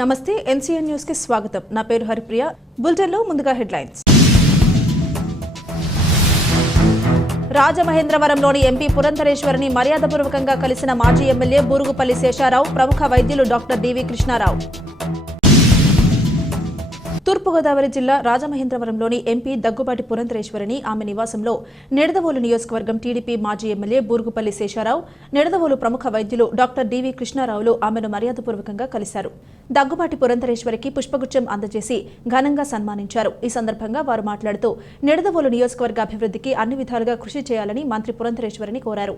నమస్తే NCN news కి స్వాగతం. నా పేరు హరిప్రియ. బులెటిన్ లో ముందుగా హెడ్లైన్స్. రాజమహేంద్రవరంలోని ఎంపీ పురంధరేశ్వరిని మర్యాదపూర్వకంగా కలిసిన మాజీ ఎమ్మెల్యే బూరుగుపల్లి శేషారావు, ప్రముఖ వైద్యులు డాక్టర్ డివి కృష్ణారావు. తూర్పుగోదావరి జిల్లా రాజమహేంద్రవరంలోని ఎంపీ దగ్గుబాటి పురంధరేశ్వరిని ఆమె నివాసంలో నిడదవోలు నియోజకవర్గం టీడీపీ మాజీ ఎమ్మెల్యే బూరుగుపల్లి శేషారావు, నిడదవోలు ప్రముఖ వైద్యులు డాక్టర్ డివి కృష్ణారావులు ఆమెను మర్యాదపూర్వకంగా కలిశారు. దగ్గుబాటి పురంధరేశ్వరికి పుష్పగుచ్చం అందజేసి ఘనంగా సన్మానించారు. ఈ సందర్భంగా వారు మాట్లాడుతూ నిడదవోలు నియోజకవర్గ అభివృద్ధికి అన్ని విధాలుగా కృషి చేయాలని మంత్రి పురంధరేశ్వరిని కోరారు.